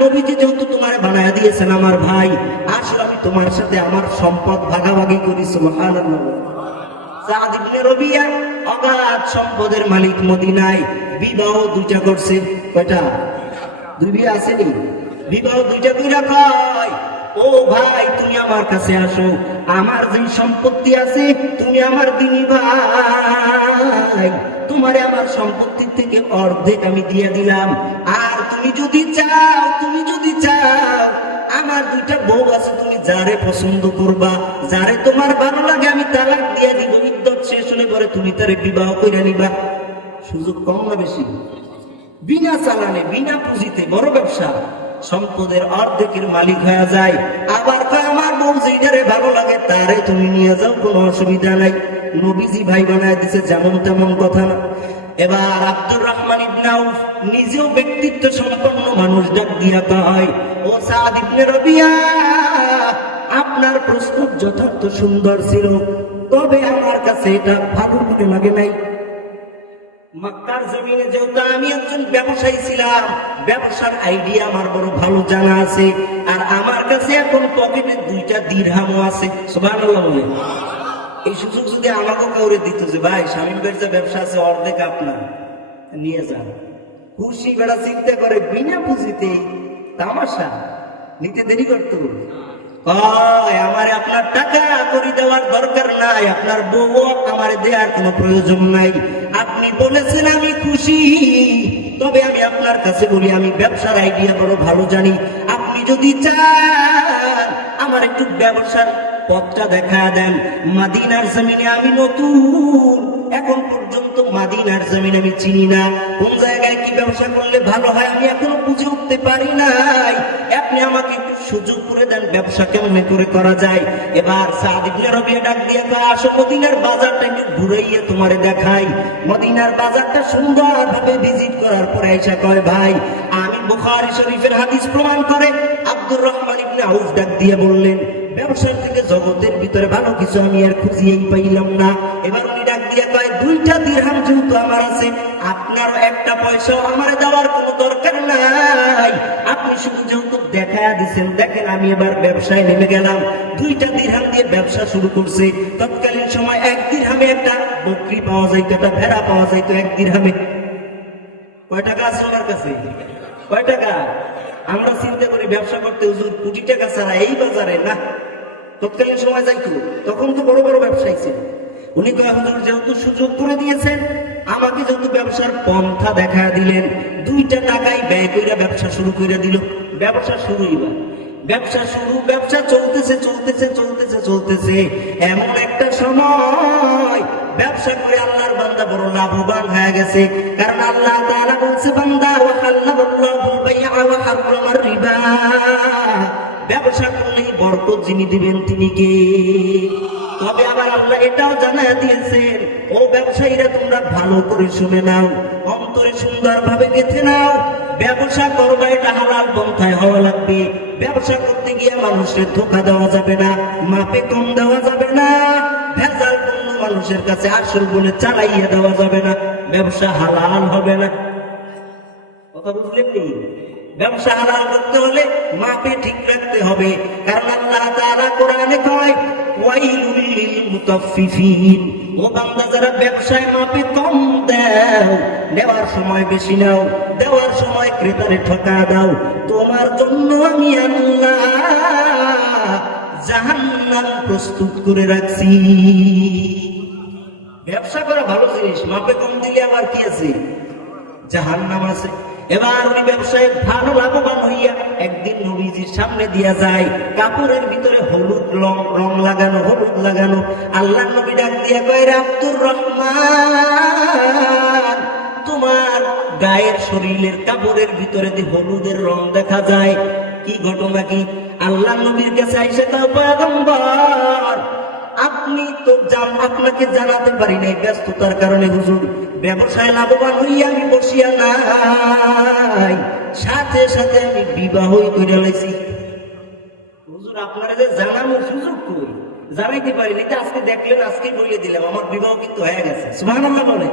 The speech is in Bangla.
নবীজি যেহেতু তোমারে বানায়া দিয়েছেন আমার ভাই, আসো আমি তোমার সাথে আমার সম্পদ ভাগাভাগি করি। সুবহানাল্লাহ। সাদ ইবনে রবিয়া অগাধ সম্পদের মালিক, মদিনায় বিবাহ দুইটা করছে। কয়টা? দুই বিয়ে আসেনি? বিবাহ দুইটা কইরা কয়, ও ভাই তুমি আমার কাছে আসো, আমার যে সম্পত্তি আছে তুমি আমার দিনী ভাই, তোমারে আমার সম্পত্তির থেকে অর্ধেক আমি দিয়ে দিলাম। আর তুমি যদি চাও আমার দুইটা বউ আছে, তুমি যারে পছন্দ করবা, যারে তোমার ভালো লাগে আমি তালাক দিয়ে দিব। ইদ্যত শেষ হলে পরে তুমি তারে বিবাহ কইরা নিবা। সুযোগ কম না বেশি? বিনা চালানে বিনা পুঁজিতে বড় ব্যবসা, সম্পদের অর্ধেকের মালিক হয়ে যায়। আবার আমার বউ যেটারে ভালো লাগে তারে তুমি নিয়ে যাও, কোনো অসুবিধা নাই। নবীজি ভাই বানায় দিছে, যেমন তেমন কথা না। এবার আব্দুর রহমান ইবনে আউফ নিজেও ব্যক্তিত্ব সম্পন্ন মানুষ, ডাক দিয়া কয়, ও সাদ ইবনে রবিয়া, আপনার প্রস্তাব যথার্থ সুন্দর ছিল, তবে আমার কাছে এটা ভালো মনে লাগে নাই। মক্কার জমিনে যেহেতু আমি একজন ব্যবসায়ী ছিলাম, ব্যবসার আইডিয়া আমার বড় ভালো জানা আছে, আর আমার কাছে এখন পকেটে দুইটা দিরহামও আছে। সুবহানাল্লাহ বলে। এই সুযোগ যদি আমাকে কাউরে দিত যে ভাই শামীম ভাইয়ের যে ব্যবসা আছে অর্ধেক আপনার, নিয়ে যান, খুশি বেড়া চিন্তা করে বিনা পুঁজিতে তামাশা নিতে দেরি করতো। আমারে আপনার টাকা করে দেওয়ার দরকার নাই, আপনার বউ আমারে দেওয়ার কোনো প্রয়োজন নাই। আপনি বলেছেন আমি খুশি, তবে আমি আপনার কাছে বলি আমি ব্যবসার আইডিয়া বড় ভালো জানি। আপনি যদি চান আমার একটু ব্যবসার পথটা দেখা দেন। মদিনার জমিনে আমি নতুন, এখন পর্যন্ত মদিনার জমিন আমি চিনি না, কোন জায়গায় কি ব্যবসা করলে ভালো হয় আমি এখনো বুঝে উঠতে পারি নাই। আপনি আমাকে একটু সুযোগ করে দেন, ব্যবসা কেমনে করে করা যায়। এবার সাদ ইবনে রবিয়া ডাক দিয়ে কয়, আসো মদিনার বাজারটা একটু ঘুরাইয়া তোমারে দেখাই। মদিনার বাজারটা সুন্দরভাবে ভিজিট করার পরে আয়েশা কয়, ভাই আমি বুখারী শরীফের হাদিস প্রমাণ করে। আব্দুর রহমান ইবনে আউফ ডাক দিয়ে বললেন, ব্যবসার থেকে জগতের ভিতরে ভালো কিছু আমি আর খুঁজিয়েই পাইলাম না। এবার উনি ডাক দিয়ে কয়, দুইটা দিরহাম যেহেতু আমার আছে, আপনারও একটা পয়সাও আমার দেওয়ার কোনো দরকার নাই। আপনি শুধু যেহেতু দেখায়া দিচ্ছেন, দেখেন আমি এবার ব্যবসায় নেমে গেলাম। দুইটা দিরহাম দিয়ে ব্যবসা শুরু করছে। তৎকালীন সময় এক দিরহামে একটা বকরি পাওয়া যাইতো, একটা ভেড়া পাওয়া যাইতো। এক দিরহামে কয় টাকা আছে ওনার কাছে? কয় টাকা? আমরা চিন্তা করি ব্যবসা করতে হুজুর কোটি টাকা ছাড়া এই বাজারে না। তৎকালীন সময় যাইতো, তখন তো বড় বড় ব্যবসায়ী ছিল। উনি কয়, হুজুর যেহেতু সুযোগ করে দিয়েছেন, আমাকে যেহেতু ব্যবসার পন্থা দেখা দিলেন, দুইটা টাকাই ব্যয় কইরা ব্যবসা শুরু করে দিল। ব্যবসা শুরুই বা ব্যবসা শুরু, ব্যবসা চলতেছে চলতেছে চলতেছে চলতেছে। এমন একটা সময় ব্যবসা করে আল্লাহর বান্দা বড় লাভবান হয়ে গেছে। কারণ আল্লাহ তাআলা বলছে, বান্দা ওয়া হাল্লাল্লাহুল বাই'a ওয়া হাররামার রিবা, ব্যবসা করলেই বরকত যিনি দিবেন তিনি কে? তবে আবার আল্লাহ এটাও জানায় দিয়েছেন, ও ব্যবসায়ীরা তোমরা ভালো করে শুনে নাও, অন্তরে সুন্দরভাবে গেঁথে নাও, ব্যবসা করবা এটা হালাল পন্থায় হওয়া লাগবে। ব্যবসা করতে গিয়ে মানুষের ধোঁকা দেওয়া যাবে না, মাপে কম দেওয়া যাবে না, ভেজাল পণ্য মানুষের কাছে আসল বলে চালাইয়া দেওয়া যাবে না, ব্যবসা হালাল হবে না। কথা বুঝলেন নি? ব্যবসা হালাল করতে হলে মাপে ঠিক রাখতে হবে। কারণ আল্লাহ তাআলা কোরআনে কয়, ওয়াইলুল লিল মুতাফফিফিন, ও বান্দা যারা ব্যবসায় মাপে কম দাও, নেওয়ার সময় বেশি নাও, দেওয়ার সময় ক্রেতারে ঠকা দাও, তোমার জন্য আমি আল্লাহ জাহান্নাম প্রস্তুত করে রাখছি। ব্যবসা করা ভালো জিনিস, মাপে কম দিলে আবার কি আছে? জাহান্নাম আছে। এবার উনি ব্যবসায় ভালো লাভবান হইয়া একদিন নবীজির সামনে দিয়া যায়, কাপড়ের ভিতরে হলুদ রং লাগানো, হলুদ লাগানো। আল্লাহ নবী ডাক দিয়া কয়, আব্দুর রহমান, তোমার গায়ের শরীরের কাপড়ের ভিতরে যে হলুদের রং দেখা যায়, কি ঘটনা কি? আল্লাহ নবীর কাছে আইসা কয়, পয়গম্বর আপনি তো আপনাকে জানাতে পারি নাই ব্যস্ততার কারণে, হুজুর ব্যবসায় লাভবান হইয়া আমি বসিয়া নাই, সাথে সাথে আমি বিবাহই করে লাইছি। হুজুর আপনারা যে জানানোর সুযোগ কই, জানাইতে পারি নাই, আজকে দেখলেন, আজকে বলে দিলাম, আমার বিবাহ কিন্তু হয়ে গেছে। সুবহানাল্লাহ বলে।